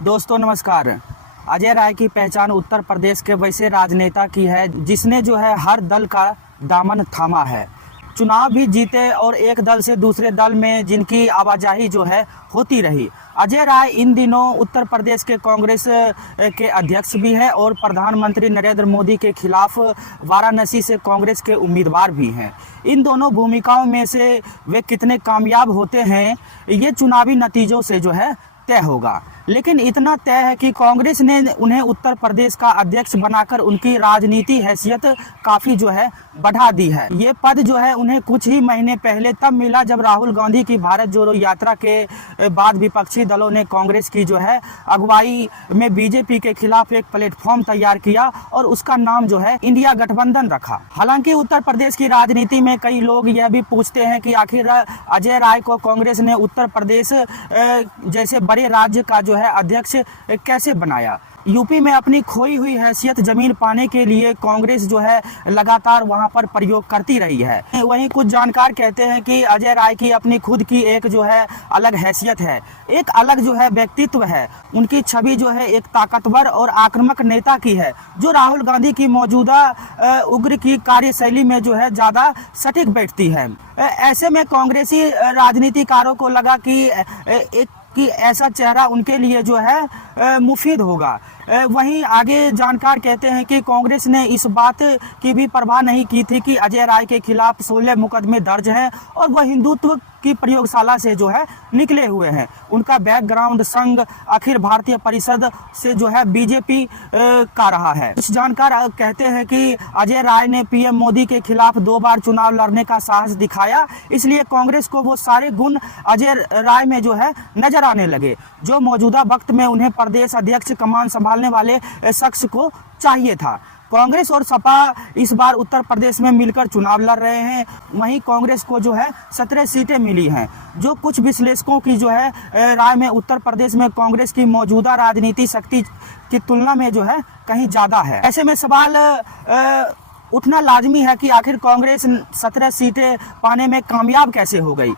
दोस्तों नमस्कार। अजय राय की पहचान उत्तर प्रदेश के वैसे राजनेता की है जिसने जो है हर दल का दामन थामा है, चुनाव भी जीते और एक दल से दूसरे दल में जिनकी आवाजाही जो है होती रही। अजय राय इन दिनों उत्तर प्रदेश के कांग्रेस के अध्यक्ष भी हैं और प्रधानमंत्री नरेंद्र मोदी के खिलाफ वाराणसी से कांग्रेस के उम्मीदवार भी हैं। इन दोनों भूमिकाओं में से वे कितने कामयाब होते हैं ये चुनावी नतीजों से जो है तय होगा। लेकिन इतना तय है कि कांग्रेस ने उन्हें उत्तर प्रदेश का अध्यक्ष बनाकर उनकी राजनीति हैसियत काफ़ी जो है बढ़ा दी है। ये पद जो है उन्हें कुछ ही महीने पहले तब मिला जब राहुल गांधी की भारत जोड़ो यात्रा के बाद विपक्षी दलों ने कांग्रेस की जो है अगुवाई में बीजेपी के खिलाफ एक प्लेटफॉर्म तैयार किया और उसका नाम जो है इंडिया गठबंधन रखा। हालांकि उत्तर प्रदेश की राजनीति में कई लोग यह भी पूछते हैं कि आखिर अजय राय को कांग्रेस ने उत्तर प्रदेश जैसे बड़े राज्य का जो है अध्यक्ष कैसे बनाया। यूपी में अपनी खोई हुई हैसियत जमीन पाने के लिए कांग्रेस जो है लगातार वहां पर प्रयोग करती रही है। वहीं कुछ जानकार कहते हैं कि अजय राय की अपनी खुद की एक जो है अलग हैसियत है, एक अलग जो है व्यक्तित्व है। उनकी छवि जो है एक ताकतवर और आक्रामक नेता की है जो राहुल गांधी की मौजूदा उग्र की कार्यशैली में जो है ज्यादा सटीक बैठती है। ऐसे में कांग्रेसी राजनीतिकारों को लगा कि ऐसा चेहरा उनके लिए जो है मुफीद होगा। वहीं आगे जानकार कहते हैं कि कांग्रेस ने इस बात की भी परवाह नहीं की थी कि अजय राय के खिलाफ 16 मुकदमे दर्ज हैं और वह हिंदुत्व की प्रयोगशाला से जो है निकले हुए हैं। उनका बैकग्राउंड संघ अखिल भारतीय परिषद से जो है बीजेपी का रहा है। कुछ जानकार कहते हैं कि अजय राय ने पीएम मोदी के खिलाफ 2 बार चुनाव लड़ने का साहस दिखाया, इसलिए कांग्रेस को वो सारे गुण अजय राय में जो है नजर आने लगे जो मौजूदा वक्त में उन्हें प्रदेश अध्यक्ष कमान संभालने वाले शख्स को चाहिए था। कांग्रेस और सपा इस बार उत्तर प्रदेश में मिलकर चुनाव लड़ रहे हैं। वहीं कांग्रेस को जो है 17 सीटें मिली हैं, जो कुछ विश्लेषकों की जो है राय में उत्तर प्रदेश में कांग्रेस की मौजूदा राजनीति शक्ति की तुलना में जो है कहीं ज़्यादा है। ऐसे में सवाल उठना लाजमी है कि आखिर कांग्रेस 17 सीटें पाने में कामयाब कैसे हो गई।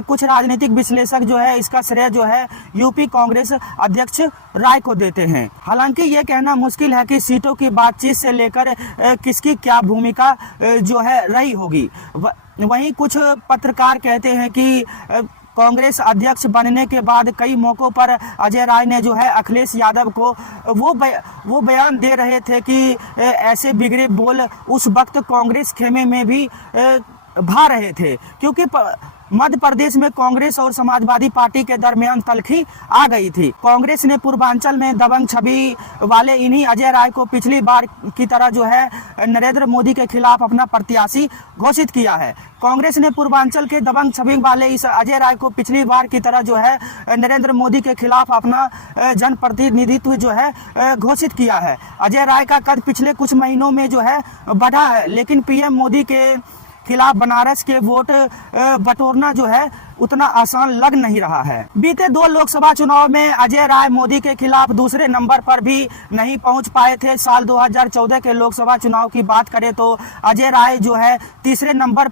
कुछ राजनीतिक विश्लेषक जो है इसका श्रेय जो है यूपी कांग्रेस अध्यक्ष राय को देते हैं। हालांकि ये कहना मुश्किल है कि सीटों की बातचीत से लेकर किसकी क्या भूमिका जो है रही होगी। वहीं कुछ पत्रकार कहते हैं कि कांग्रेस अध्यक्ष बनने के बाद कई मौकों पर अजय राय ने जो है अखिलेश यादव को वो बयान दे रहे थे कि ऐसे बिगड़े बोल उस वक्त कांग्रेस खेमे में भी भा रहे थे, क्योंकि मध्य प्रदेश में कांग्रेस और समाजवादी पार्टी के दरमियान तल्खी आ गई थी। कांग्रेस ने पूर्वांचल में दबंग छवि वाले इन्हीं अजय राय को पिछली बार की तरह जो है नरेंद्र मोदी के खिलाफ अपना प्रत्याशी घोषित किया है। कांग्रेस ने पूर्वांचल के दबंग छवि वाले इस अजय राय को पिछली बार की तरह जो है नरेंद्र मोदी के खिलाफ अपना जनप्रतिनिधित्व जो है घोषित किया है। अजय राय का कद पिछले कुछ महीनों में जो है बढ़ा है, लेकिन पीएम मोदी के खिलाफ बनारस के वोट बटोरना जो है उतना आसान लग नहीं रहा है। बीते 2 लोकसभा चुनाव में अजय राय मोदी के खिलाफ दूसरे नंबर पर भी नहीं पहुंच पाए थे। साल 2014 के लोकसभा चुनाव की बात करें तो अजय राय जो है तीसरे नंबर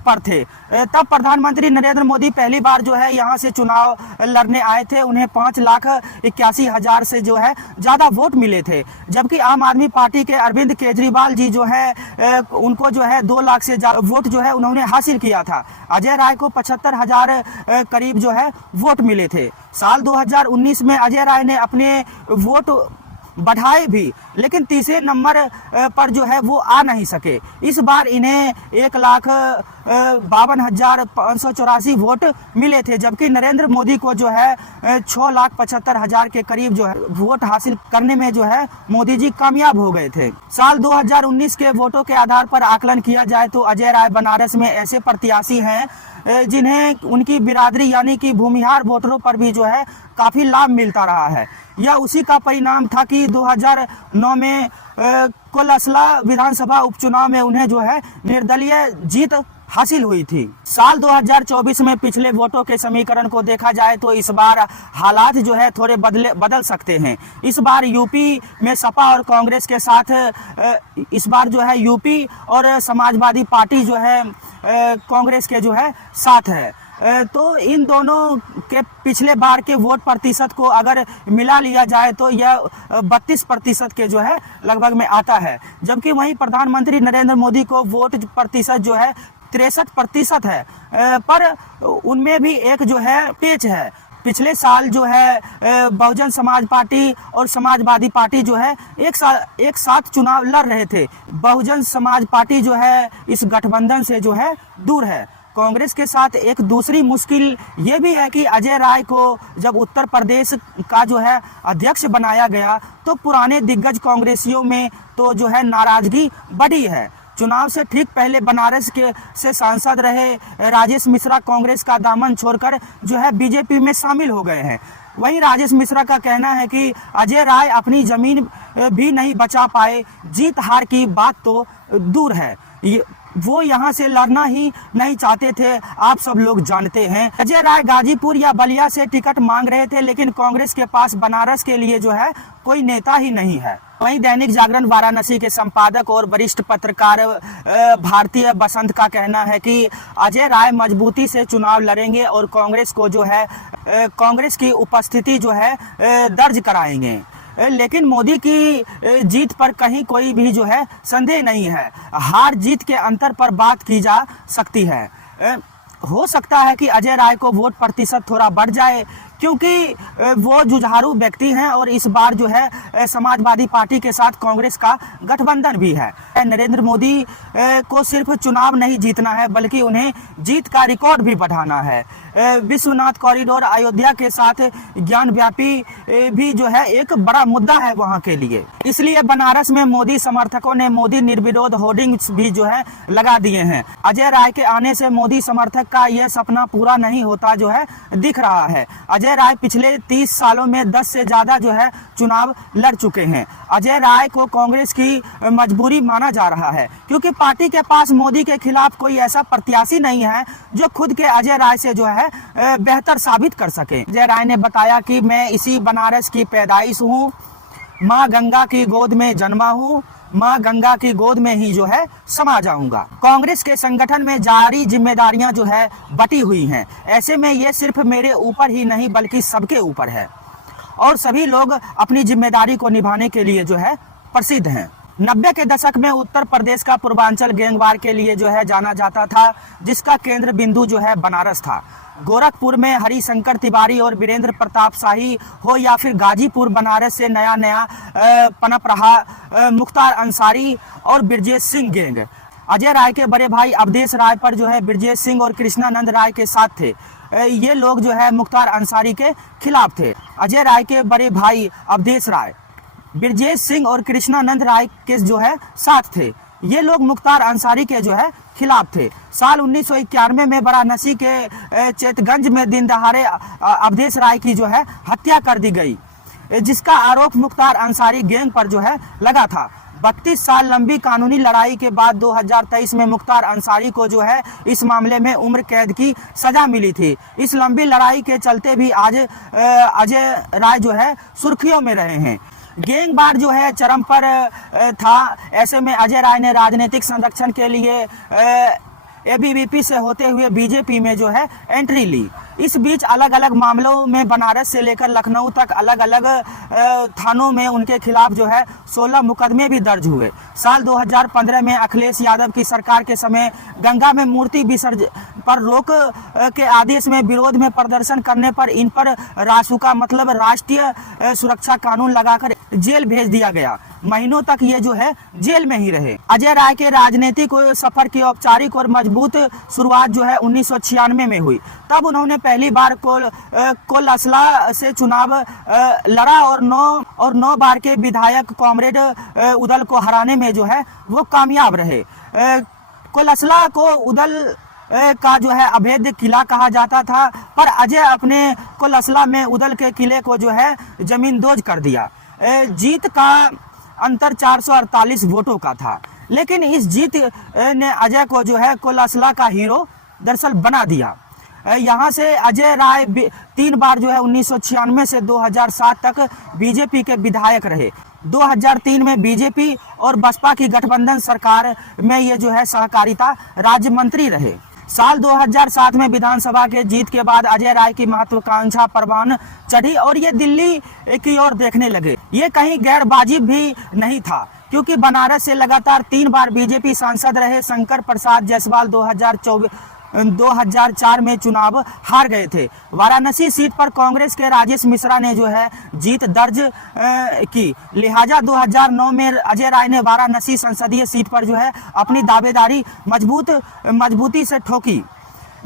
पर थे। तब प्रधानमंत्री नरेंद्र मोदी पहली बार जो है यहाँ से चुनाव लड़ने आए थे। उन्हें 5,81,000 से जो है ज़्यादा वोट मिले थे, जबकि आम आदमी पार्टी के अरविंद केजरीवाल जी जो है उनको जो है 2 लाख से ज़्यादा वोट जो है उन्होंने हासिल किया था। अजय राय को 75,000 करीब जो है वोट मिले थे। साल 2019 में अजय राय ने अपने वोट बढ़ाए भी, लेकिन तीसरे नंबर पर जो है वो आ नहीं सके। इस बार इन्हें 1,52,584 वोट मिले थे, जबकि नरेंद्र मोदी को जो है 6,75,000 के करीब जो है वोट हासिल करने में जो है मोदी जी कामयाब हो गए थे। साल 2019 के वोटों के आधार पर आकलन किया जाए तो अजय राय बनारस में ऐसे प्रत्याशी हैं जिन्हें उनकी बिरादरी यानी कि भूमिहार वोटरों पर भी जो है काफ़ी लाभ मिलता रहा है। यह उसी का परिणाम था कि 2009 में कोलसला विधानसभा उपचुनाव में उन्हें जो है निर्दलीय जीत हासिल हुई थी। साल 2024 में पिछले वोटों के समीकरण को देखा जाए तो इस बार हालात जो है थोड़े बदल सकते हैं। इस बार यूपी में सपा और कांग्रेस के साथ इस बार जो है यूपी और समाजवादी पार्टी जो है कांग्रेस के जो है साथ है। तो इन दोनों के पिछले बार के वोट प्रतिशत को अगर मिला लिया जाए तो यह 32% के जो है लगभग में आता है, जबकि वहीं प्रधानमंत्री नरेंद्र मोदी को वोट प्रतिशत जो है 63% है। पर उनमें भी एक जो है पेच है। पिछले साल जो है बहुजन समाज पार्टी और समाजवादी पार्टी जो है एक साथ चुनाव लड़ रहे थे। बहुजन समाज पार्टी जो है इस गठबंधन से जो है दूर है। कांग्रेस के साथ एक दूसरी मुश्किल ये भी है कि अजय राय को जब उत्तर प्रदेश का जो है अध्यक्ष बनाया गया तो पुराने दिग्गज कांग्रेसियों में तो जो है नाराजगी बढ़ी है। चुनाव से ठीक पहले बनारस के से सांसद रहे राजेश मिश्रा कांग्रेस का दामन छोड़कर जो है बीजेपी में शामिल हो गए हैं। वहीं राजेश मिश्रा का कहना है कि अजय राय अपनी जमीन भी नहीं बचा पाए, जीत हार की बात तो दूर है, वो यहाँ से लड़ना ही नहीं चाहते थे, आप सब लोग जानते हैं। अजय राय गाजीपुर या बलिया से टिकट मांग रहे थे, लेकिन कांग्रेस के पास बनारस के लिए जो है कोई नेता ही नहीं है। वहीं दैनिक जागरण वाराणसी के संपादक और वरिष्ठ पत्रकार भारतीय बसंत का कहना है कि अजय राय मजबूती से चुनाव लड़ेंगे और कांग्रेस को जो है कांग्रेस की उपस्थिति जो है दर्ज कराएंगे, लेकिन मोदी की जीत पर कहीं कोई भी जो है संदेह नहीं है। हार जीत के अंतर पर बात की जा सकती है। हो सकता है कि अजय राय को वोट प्रतिशत थोड़ा बढ़ जाए, क्योंकि वो जुझारू व्यक्ति हैं और इस बार जो है समाजवादी पार्टी के साथ कांग्रेस का गठबंधन भी है। नरेंद्र मोदी को सिर्फ चुनाव नहीं जीतना है, बल्कि उन्हें जीत का रिकॉर्ड भी बढ़ाना है। विश्वनाथ कॉरिडोर, अयोध्या के साथ ज्ञान व्यापी भी जो है एक बड़ा मुद्दा है वहां के लिए। इसलिए बनारस में मोदी समर्थकों ने मोदी निर्विरोध होर्डिंग्स भी जो है लगा दिए हैं। अजय राय के आने से मोदी समर्थक का यह सपना पूरा नहीं होता जो है दिख रहा है। अजय राय पिछले 30 सालों में 10 से ज्यादा जो है चुनाव लड़ चुके हैं। अजय राय को कांग्रेस की मजबूरी माना जा रहा है, क्योंकि पार्टी के पास मोदी के खिलाफ कोई ऐसा प्रत्याशी नहीं है जो खुद के अजय राय से जो है बेहतर साबित कर सके। अजय राय ने बताया कि मैं इसी बनारस की पैदाइश हूँ, माँ गंगा की गोद में जन्मा हूँ, माँ गंगा की गोद में ही जो है समा जाऊंगा। कांग्रेस के संगठन में जारी जिम्मेदारियां जो है बटी हुई हैं। ऐसे में ये सिर्फ मेरे ऊपर ही नहीं बल्कि सबके ऊपर है, और सभी लोग अपनी जिम्मेदारी को निभाने के लिए जो है प्रसिद्ध हैं। 90 के दशक में उत्तर प्रदेश का पूर्वांचल गैंगवार के लिए जो है जाना जाता था, जिसका केंद्र बिंदु जो है बनारस था। गोरखपुर में हरिशंकर तिवारी और वीरेंद्र प्रताप शाही हो या फिर गाजीपुर, बनारस से नया नया पनप रहा मुख्तार अंसारी और ब्रजेश सिंह गैंग। अजय राय के बड़े भाई अवधेश राय पर जो है ब्रजेश सिंह और कृष्णानंद राय के साथ थे। ये लोग जो है मुख्तार अंसारी के खिलाफ थे। अजय राय के बड़े भाई अवधेश राय ब्रजेश सिंह और कृष्णानंद राय के जो है साथ थे। ये लोग मुख्तार अंसारी के जो है खिलाफ थे। साल 1991 में वाराणसी के चेतगंज में दिन दहाड़े अवधेश राय की जो है हत्या कर दी गई, जिसका आरोप मुख्तार अंसारी गैंग पर जो है लगा था। 32 साल लंबी कानूनी लड़ाई के बाद 2023 में मुख्तार अंसारी को जो है इस मामले में उम्र कैद की सजा मिली थी। इस लंबी लड़ाई के चलते भी आज अजय राय जो है सुर्खियों में रहे हैं। गैंगवार जो है चरम पर था। ऐसे में अजय राय ने राजनीतिक संरक्षण के लिए एबीवीपी से होते हुए बीजेपी में जो है एंट्री ली। इस बीच अलग अलग मामलों में बनारस से लेकर लखनऊ तक अलग अलग थानों में उनके खिलाफ जो है 16 मुकदमे भी दर्ज हुए। साल 2015 में अखिलेश यादव की सरकार के समय गंगा में मूर्ति विसर्जन पर रोक के आदेश में विरोध में प्रदर्शन करने पर इन पर रासुका मतलब राष्ट्रीय सुरक्षा कानून लगाकर जेल भेज दिया गया। महीनों तक ये जो है जेल में ही रहे। अजय राय के राजनीतिक सफर की औपचारिक और मजबूत शुरुआत जो है 1996 में हुई। तब उन्होंने पहली बार कोलसला से चुनाव लड़ा और 9 बार के विधायक कॉमरेड उदल को हराने में जो है वो कामयाब रहे। कोलसला को उदल का जो है अभेद्य किला कहा जाता था, पर अजय अपने कोलसला में उदल के किले को जो है जमींदोज कर दिया। जीत का अंतर 448 वोटों का था, लेकिन इस जीत ने अजय को जो है कोलसला का हीरो दरअसल बना दिया। यहाँ से अजय राय 3 बार जो है 1996 से 2007 तक बीजेपी के विधायक रहे। 2003 में बीजेपी और बसपा की गठबंधन सरकार में ये जो है सहकारिता राज्य मंत्री रहे। साल 2007 में विधानसभा के जीत के बाद अजय राय की महत्वाकांक्षा परवान चढ़ी और ये दिल्ली की ओर देखने लगे। ये कहीं गैर वाजिब भी नहीं था, क्योंकि बनारस से लगातार 3 बार बीजेपी सांसद रहे शंकर प्रसाद जायसवाल 2004 में चुनाव हार गए थे। वाराणसी सीट पर कांग्रेस के राजेश मिश्रा ने जो है जीत दर्ज की, लिहाजा 2009 में अजय राय ने वाराणसी संसदीय सीट पर जो है अपनी दावेदारी मजबूती से ठोकी।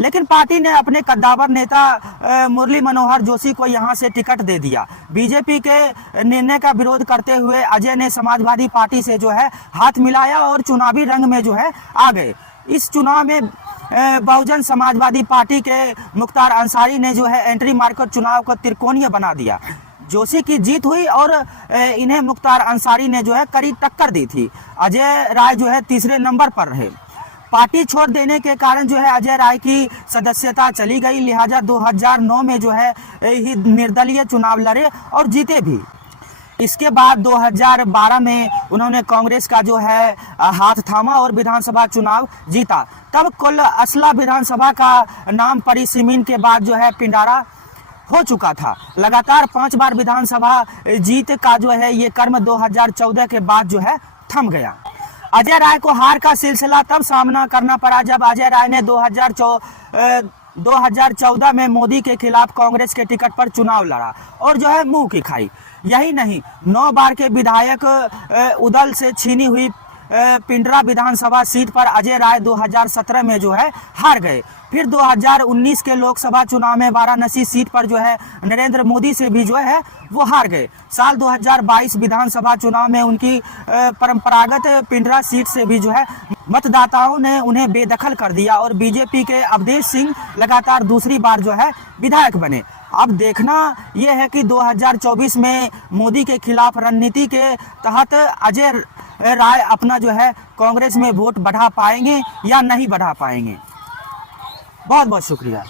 लेकिन पार्टी ने अपने कद्दावर नेता मुरली मनोहर जोशी को यहां से टिकट दे दिया। बीजेपी के निर्णय का विरोध करते हुए अजय ने समाजवादी पार्टी से जो है हाथ मिलाया और चुनावी रंग में जो है आ गए। इस चुनाव में बहुजन समाजवादी पार्टी के मुख्तार अंसारी ने जो है एंट्री मारकर चुनाव को त्रिकोणीय बना दिया। जोशी की जीत हुई और इन्हें मुख्तार अंसारी ने जो है कड़ी टक्कर दी थी। अजय राय जो है तीसरे नंबर पर रहे। पार्टी छोड़ देने के कारण जो है अजय राय की सदस्यता चली गई, लिहाजा 2009 में जो है ही निर्दलीय चुनाव लड़े और जीते भी। इसके बाद 2012 में उन्होंने कांग्रेस का जो है हाथ थामा और विधानसभा चुनाव जीता। तब कुल असला विधानसभा का नाम परिसीमन के बाद जो है पिंडारा हो चुका था। लगातार 5 बार विधानसभा जीत का जो है ये क्रम 2014 के बाद जो है थम गया। अजय राय को हार का सिलसिला तब सामना करना पड़ा जब अजय राय ने 2014 में मोदी के खिलाफ कांग्रेस के टिकट पर चुनाव लड़ा और जो है मुंह की खाई। यही नहीं, 9 बार के विधायक उदल से छीनी हुई पिंडरा विधानसभा सीट पर अजय राय 2017 में जो है हार गए। फिर 2019 के लोकसभा चुनाव में वाराणसी सीट पर जो है नरेंद्र मोदी से भी जो है वो हार गए। साल 2022 विधानसभा चुनाव में उनकी परंपरागत पिंडरा सीट से भी जो है मतदाताओं ने उन्हें बेदखल कर दिया और बीजेपी के अवधेश सिंह लगातार दूसरी बार जो है विधायक बने। अब देखना यह है कि 2024 में मोदी के खिलाफ रणनीति के तहत अजय राय अपना जो है कांग्रेस में वोट बढ़ा पाएंगे या नहीं बढ़ा पाएंगे। बहुत बहुत शुक्रिया।